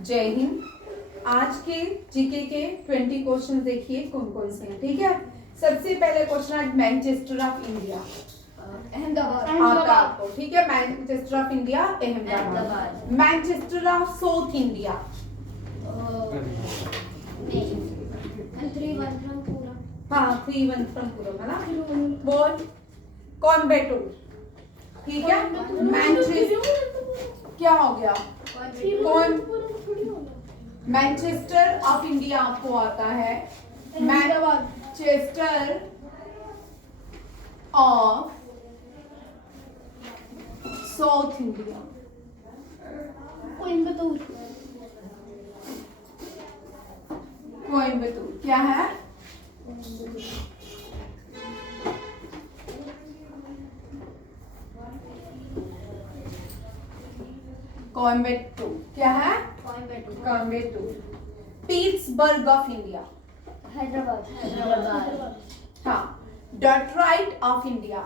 जय हिंद। आज के जीके के 20 क्वेश्चन देखिए कौन कौन से हैं। ठीक है, सबसे पहले क्वेश्चन है मैनचेस्टर ऑफ इंडिया। अहमदाबाद। आता आपको, ठीक है। Manchester of India Ahmedabad. Manchester of South India. हाँ, 3-1 फ्रॉम पूरम है ना। बोल कॉन्वेटूर। ठीक है, मैनचेस्टर क्या हो गया? कौन मैनचेस्टर ऑफ इंडिया आपको आता है। Manchester of South India. Coimbatore. Coimbatore क्या है? कोयम्बतूर क्या है? Coimbatore. Pittsburgh of India. Hyderabad. हाँ। Detroit of India.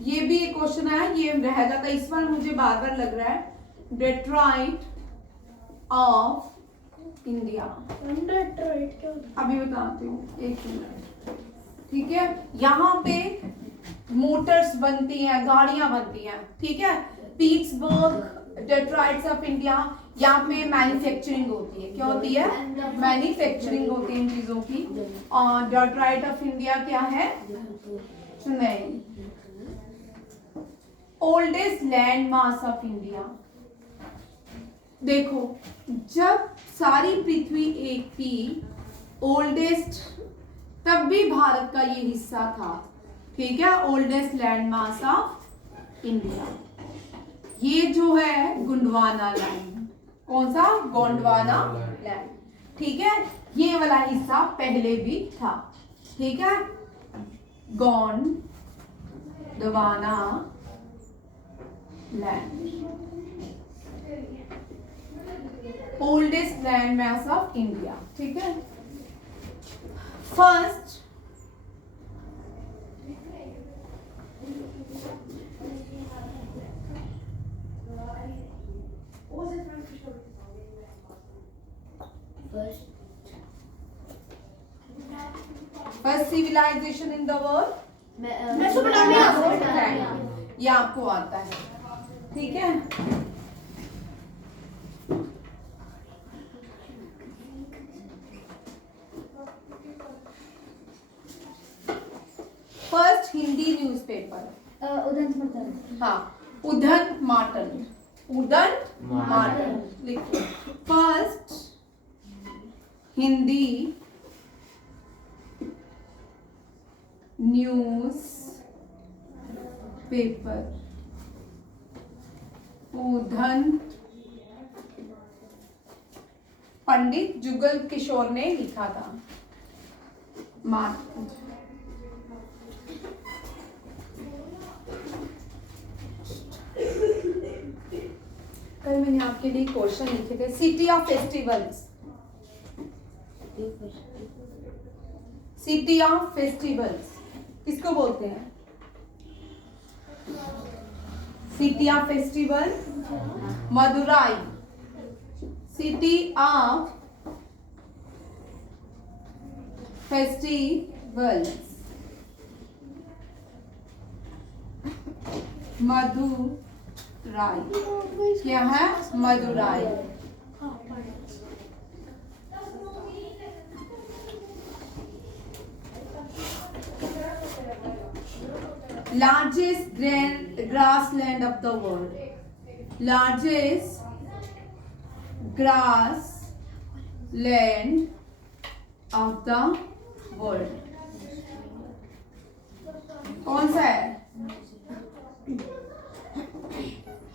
ये भी एक क्वेश्चन है, ये रह जाता इस बार, मुझे बार बार लग रहा है। Detroit of India. अभी बताती हूँ, एक मिनट। ठीक है, यहाँ पे मोटर्स बनती हैं, गाड़ियां बनती हैं। ठीक है, पीट्सबर्ग डेट्रॉइट्स ऑफ इंडिया, यहाँ पे मैन्युफैक्चरिंग होती है। क्या होती है? मैन्युफैक्चरिंग होती है इन चीजों की। और डेट्रॉइट ऑफ इंडिया क्या है? नहीं। Oldest land mass of India. देखो, जब सारी पृथ्वी एक थी, ओल्डेस्ट, तब भी भारत का ये हिस्सा था। ठीक है, oldest land mass of India. ये जो है गोंडवाना लैंड। कौन सा? गोंडवाना लैंड। ठीक है, ये वाला हिस्सा पहले भी था। ठीक है, Gondwana land, oldest land mass of India. ठीक है, first civilisation in the world Mesopotamia. ये आपको आता है। ठीक है, फर्स्ट हिंदी न्यूज़पेपर। हाँ, उदंत मार्टन। उदंत मार्टन लिखो। First Hindi newspaper Udant, Pandit Jugal Kishore ने लिखा था। मार्टन। कल मैंने आपके लिए क्वेश्चन लिखे थे। City of festivals. City of festivals किसको बोलते हैं? City of festival Madurai. City of festivals Madurai. क्या है? Madurai. Largest grassland of the world. Largest grassland of the world. कौन सा है?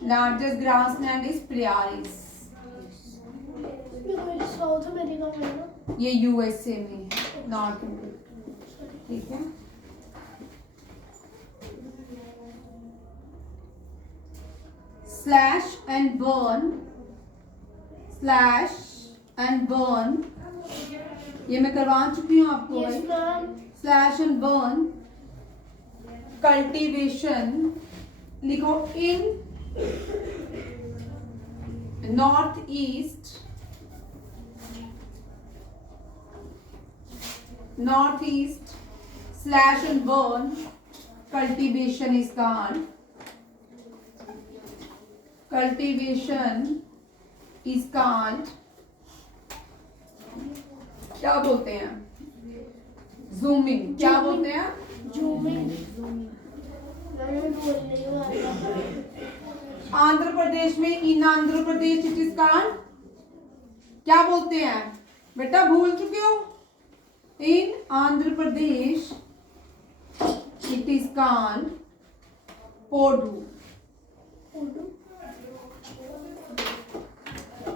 Largest grassland is Pleiades. South America में ना। ये यूएसए में है, नॉर्थ अमेरिका। ठीक है, slash and burn, ये मैं करवा चुकी हूँ आपको। स्लैश एंड बर्न कल्टीवेशन लिखो in north east north east slash and burn cultivation is called, cultivation is called, क्या बोलते हैं, जूमिंग, क्या बोलते हैं, जूमिंग। मैं बोल रही हूँ आंध्र प्रदेश में in Andhra Pradesh it is called, क्या बोलते हैं बेटा, भूल चुके हो, in Andhra Pradesh it is called Podu,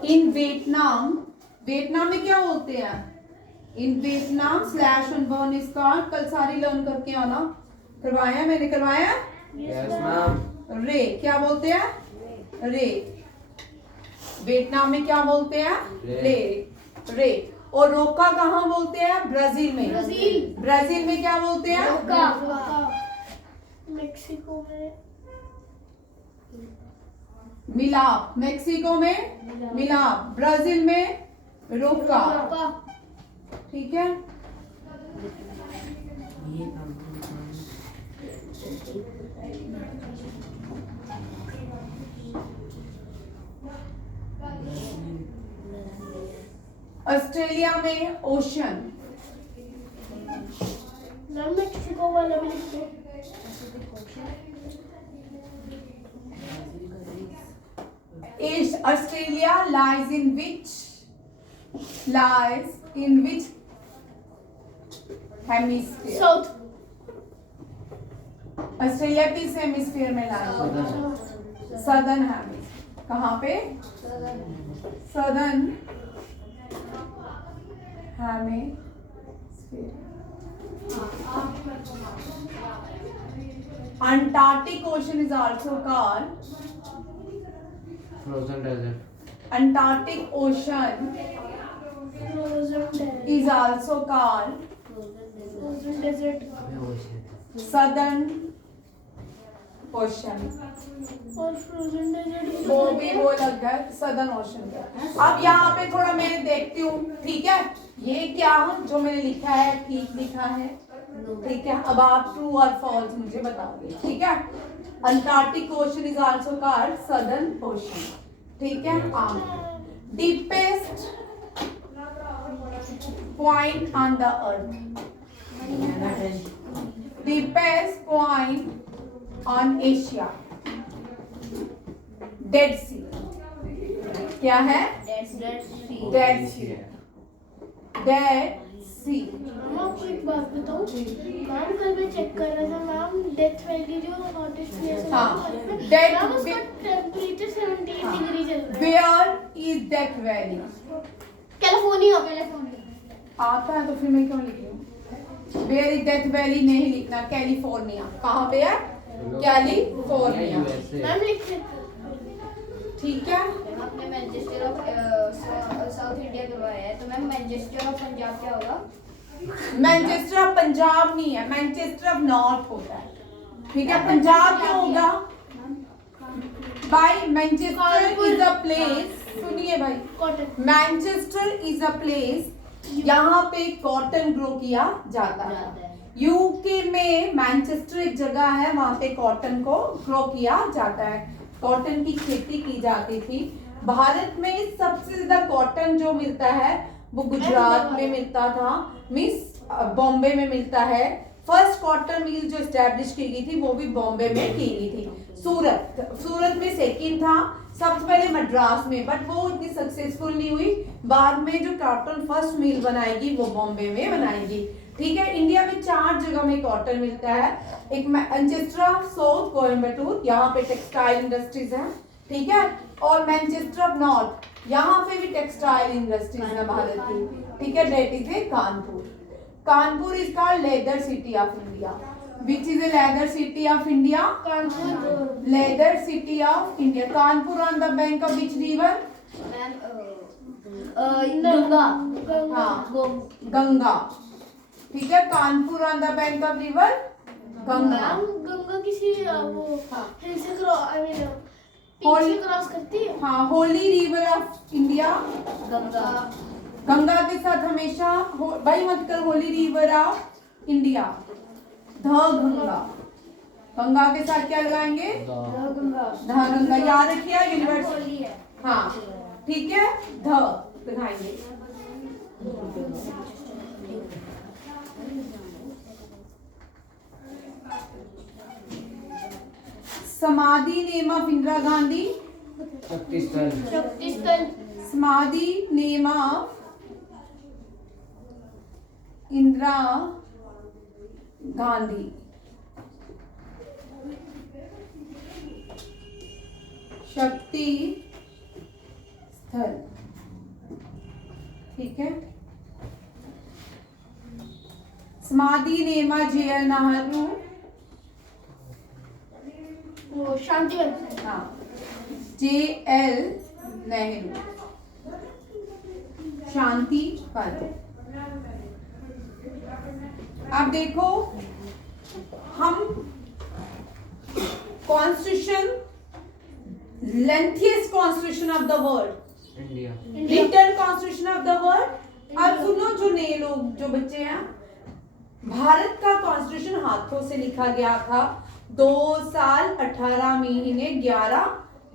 in Vietnam, Vietnam में क्या बोलते हैं, in Vietnam slash and burn is called, कल सारी लर्न करके आना, करवाया मैंने, करवाया, यस मैम। रे, क्या बोलते हैं, रे, वियतनाम में क्या बोलते हैं, रे, रे, और रोका कहाँ बोलते हैं, ब्राजील में, ब्राजील। ब्राजील में क्या बोलते हैं, मेक्सिको में मिलाप, मेक्सिको में मिलाप, ब्राजील में रोका, ठीक है। ऑस्ट्रेलिया में ओशन, मेक्सिको वाला भी लिखते हैं। is Australia lies in which hemisphere? South. Australia किस हेमिस्फीयर में लाया, सदर्न हेमिस्फीयर, कहाँ पे, southern hemisphere. Antarctic Ocean is also called, frozen desert. Antarctic Ocean is also called frozen desert. Southern Ocean, और फ्रोजन डेजर्ट वो भी वो लग गया Southern Ocean का। अब यहाँ पे थोड़ा मैं देखती हूँ, ठीक है, ये क्या जो मैंने लिखा है ठीक लिखा है, ठीक है, अब आप ट्रू और फॉल्स मुझे बताओगे, ठीक है। Antarctic Ocean is also called Southern Ocean, ठीक है। Deepest point on the earth, deepest point on Asia, Dead Sea, क्या है, Dead Sea, Dead Sea. Ma'am आपको एक बात बताऊं, मैम कल मैं चेक कर रहा था, मैम डेथ वैली जो हॉटेस्ट प्लेस है, हाँ, मैम Death उसका टेम्परेचर 17 डिग्री चल रहा है। Where is Death Valley, California. आता है तो फिर मैं क्यों लिख रही हूँ, वेयर इज डेथ वैली नहीं लिखना, कैलिफोर्निया, कहाँ पे है, कैलिफोर्निया, मैम लिख ठीक है। आपने मैनचेस्टर ऑफ साउथ इंडिया करवाया है, तो मैम मैनचेस्टर ऑफ पंजाब क्या होगा, मैनचेस्टर ऑफ पंजाब नहीं है, मैनचेस्टर ऑफ नॉर्थ होता है, ठीक है। पंजाब क्या होगा, भाई मैनचेस्टर इज अ प्लेस, सुनिए भाई, cotton. Manchester is a place यहाँ पे कॉटन ग्रो किया जाता है। यूके में मैनचेस्टर एक जगह है, वहां पे कॉटन को ग्रो किया जाता है, कॉटन की खेती की जाती थी। भारत में सबसे ज्यादा कॉटन जो मिलता है वो गुजरात में मिलता था, मिस बॉम्बे में मिलता है। फर्स्ट कॉटन मिल जो एस्टेब्लिश की गई थी वो भी बॉम्बे में की गई थी। सूरत में सेकंड था, सबसे पहले मद्रास में, बट वो इतनी सक्सेसफुल नहीं हुई। बाद में जो कॉटन फर्स्ट मिल बनाएगी वो बॉम्बे में बनाएगी, ठीक है। इंडिया में 4 जगह में कॉटन मिलता है, एक मैनचेस्टर ऑफ साउथ कोयम्बटूर, यहाँ पे टेक्सटाइल इंडस्ट्रीज है, ठीक है, और मैनचेस्टर ऑफ नॉर्थ, यहाँ पे भी टेक्सटाइल इंडस्ट्रीज है भारत की, ठीक है, that is a Kanpur. Kanpur is called leather city of India, which is a leather city of India, Kanpur. Leather city of India. Kanpur on the bank of which river, ma'am Ganga, हाँ गंगा, ठीक है, Kanpur on the bank of river Ganga. Ma'am Ganga किसी वो हिल से cross, I mean peak Holi- से cross करती है। हाँ, Holi river of India Ganga, Ganga के साथ हमेशा भाई मत कर, होली रिवर ऑफ इंडिया, ध गंगा। गंगा के साथ क्या लगाएंगे? ध गंगा। याद रखिए यूनिवर्स, होली है। हाँ ठीक है, ध लगाएंगे। समाधि नेम ऑफ इंदिरा गांधी, शक्ति स्थल, शक्ति स्थल, समाधि नेम ऑफ इंदिरा गांधी, शक्ति स्थल। ठीक है। समाधि नेमा JL नेहरू, वो शांतिवन, हाँ JL नेहरू, शांति वन। अब देखो हम constitution, lengthiest constitution of the world, India, written constitution of the world. अब सुनो जो नए लोग, जो बच्चे हैं, भारत का कॉन्स्टिट्यूशन हाथों से लिखा गया था। 2 साल 18 महीने 11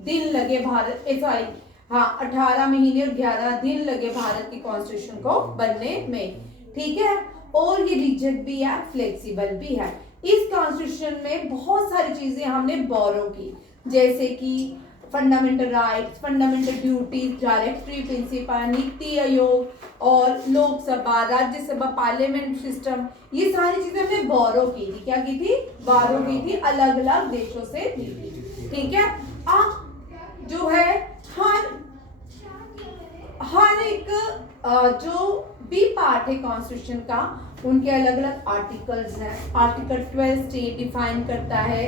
दिन लगे भारत, सॉरी हाँ 18 महीने और 11 दिन लगे भारत की कॉन्स्टिट्यूशन को बनने में। ठीक है। और ये रिजिड भी है, फ्लेक्सिबल भी है। इस कॉन्स्टिट्यूशन में बहुत सारी चीजें हमने बोरो की, जैसे कि fundamental rights, fundamental duties, directory principle, NITI Aayog और लोकसभा, राज्यसभा, पार्लियामेंट सिस्टम, ये सारी चीजें हमने बोरो की थी। क्या की थी? बोरो की थी, अलग अलग देशों से ली थी। ठीक है। अब जो है हर एक जो भी पार्ट है कॉन्स्टिट्यूशन का, उनके अलग अलग आर्टिकल्स हैं। आर्टिकल 12 स्टेट डिफाइन करता है,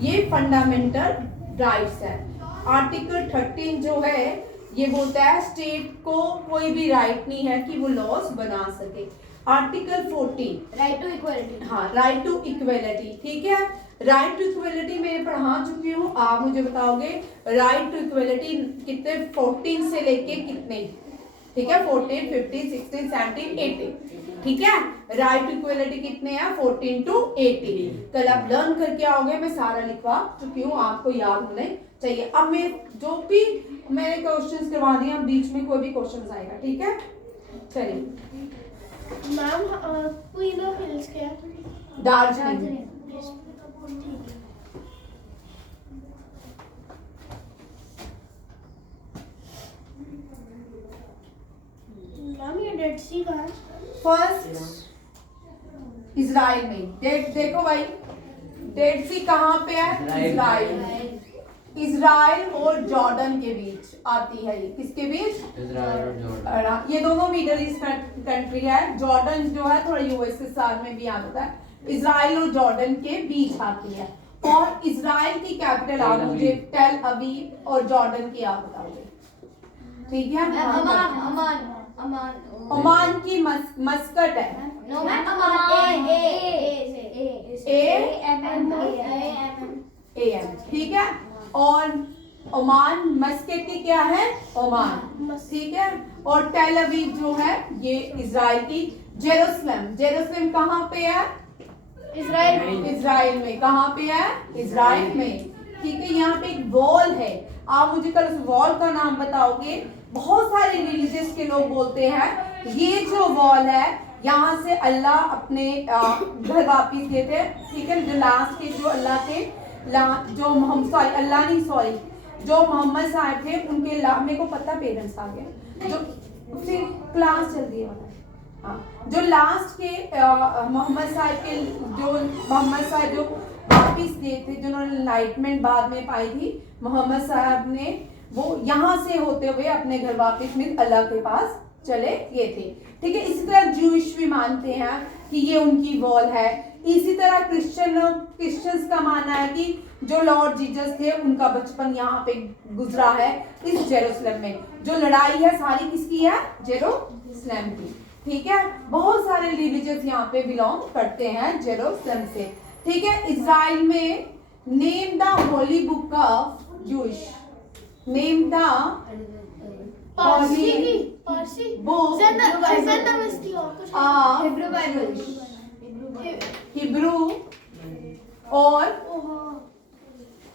ये फंडामेंटल राइट्स है। आर्टिकल 13 जो है ये बोलता है स्टेट को कोई भी राइट नहीं है कि वो लॉस बना सके। आर्टिकल 14 राइट टू इक्वलिटी, हाँ राइट टू इक्वलिटी। ठीक है। राइट टू इक्वलिटी मैं पढ़ा चुकी हूँ, आप मुझे बताओगे राइट टू इक्वलिटी कितने, 14 से लेके कितने? ठीक है, 14, 15, 16, 17, 18। ठीक है। राइट टू इक्वलिटी कितने हैं? 14 to 18। कल आप लर्न करके आओगे, मैं सारा लिखवा चुकी हूँ, आपको याद होने चाहिए। अब मैं जो भी मैंने क्वेश्चंस करवा दिए, बीच में कोई भी क्वेश्चन आएगा। ठीक है, चलिए। मैम क्वीन ऑफ हिल्स क्या है? दार्जिलिंग। मैम ये डेड सी कहाँ है? फर्स्ट इजराइल में। देखो भाई, डेड सी कहाँ पे है? इजराइल। इजराइल और जॉर्डन के बीच आती है। ये किसके बीच? इजराइल और जॉर्डन। ये दोनों मिडल ईस्ट कंट्री है। जॉर्डन जो है थोड़ा यूएस के साथ में भी आता है। इजराइल और जॉर्डन के बीच आती है। और इजराइल की कैपिटल आप मुझे टेल अवीव और जॉर्डन की आप बताओगे। ठीक है। ओमान की मस्कट है। No ma'am, Amman AM। ठीक है। और ओमान मस्कट की क्या है? ओमान। ठीक है। और टेल अवीव जो है ये इजराइल की। जेरूसलम कहाँ पे है? इजराइल में। कहाँ पे है? इजराइल में। ठीक है। यहाँ पे एक वॉल है, आप मुझे कल उस वॉल का नाम बताओगे। बहुत सारे रिलीजियस के लोग बोलते हैं ये जो वॉल है, यहाँ से अल्लाह अपने घर वापिस गए थे। ठीक है। जो लास्ट के जो अल्लाह थे, जो मोहम्मद साहब थे, उनके मेरे को पता, पेरेंट्स आ गए जो फिर क्लास चल रही है। हाँ, जो लास्ट के मोहम्मद साहब जो वापिस गए थे, जिन्होंने एनलाइटमेंट बाद में पाई थी, मोहम्मद साहब ने, वो यहाँ से होते हुए अपने घर वापिस में अल्लाह के पास चले गए थे। ठीक है। इसी तरह ज्यूइश भी मानते हैं कि ये उनकी वॉल है। इसी तरह क्रिश्चियंस का मानना है कि जो लॉर्ड जीसस थे उनका बचपन यहाँ पे गुजरा है इस जेरूसलम में। जो लड़ाई है सारी किसकी है? जेरूसलम की। ठीक है। बहुत सारे रिलीजियस यहाँ पे बिलोंग करते हैं जेरूसलम से। ठीक है। इजराइल में name the Holi book of Jewish, name the Parsi book Hebrew Bible Hebrew और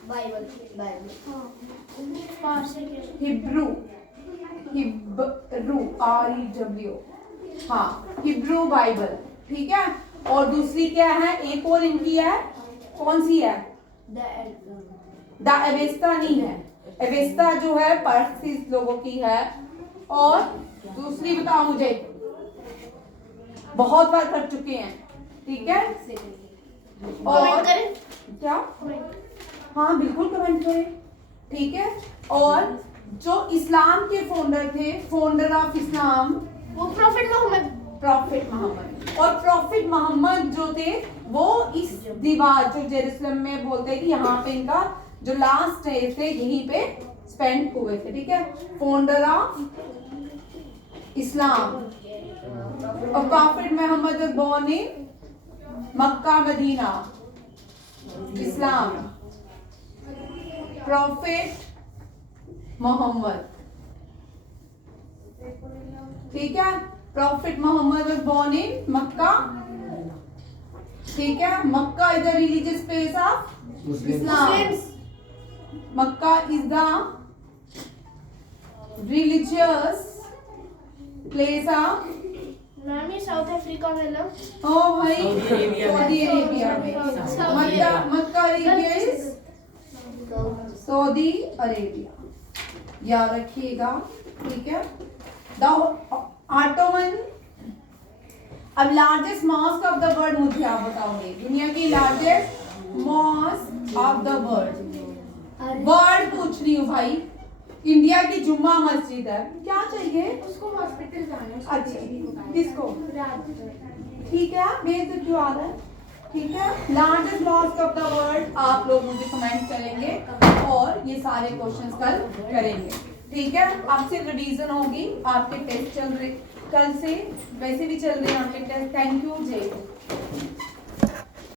बाइबल हिब्रू हिब्रू REW, हाँ हिब्रू बाइबल, ठीक है। और दूसरी क्या है, एक और इनकी है, कौन सी है? द एवेस्ता नहीं है, एवेस्ता जो है पर्सिस लोगों की है। और दूसरी बताओ मुझे, बहुत बार कर चुके हैं, ठीक है। और क्या, हाँ बिल्कुल कमेंट करें, ठीक है। और जो इस्लाम के फाउंडर थे, फाउंडर ऑफ इस्लाम, वो प्रॉफिट मोहम्मद। प्रॉफिट मोहम्मद। और प्रॉफिट मोहम्मद जो थे वो इस दीवार जो जेरूसलम में बोलते हैं कि यहाँ पे इनका जो लास्ट डे थे यहीं पे स्पेंड हुए थे, ठीक है। फाउंडर ऑफ इस्लाम और prophet Muhammad was born in Mecca Medina, Islam, prophet Muhammad, ठीक है। Prophet Muhammad was born in Mecca, ठीक है। Mecca is the religious place of Islam, Mecca is the religious place of, ma'am ये South Africa में ना। ओ भाई Saudi Arabia में, Mecca Arabia is Saudi Arabia, याद रखिएगा, ठीक है। द ऑटोमन, अब largest mosque of the world मुझे आप बताओगे, दुनिया की largest mosque of the world, world पूछ रही हूँ भाई। इंडिया की जुम्मा मस्जिद है, क्या चाहिए उसको हॉस्पिटल जाना है। अच्छा किसको, ठीक है, भेज देती हूँ आधा, ठीक है। Largest mosque of the world आप लोग मुझे कमेंट करेंगे और ये सारे क्वेश्चंस कल करेंगे, ठीक है। आपसे रिवीजन होगी, आपके टेस्ट चल रहे कल से, वैसे भी चल रहे हैं आपके टेस्ट। थैंक यू जय।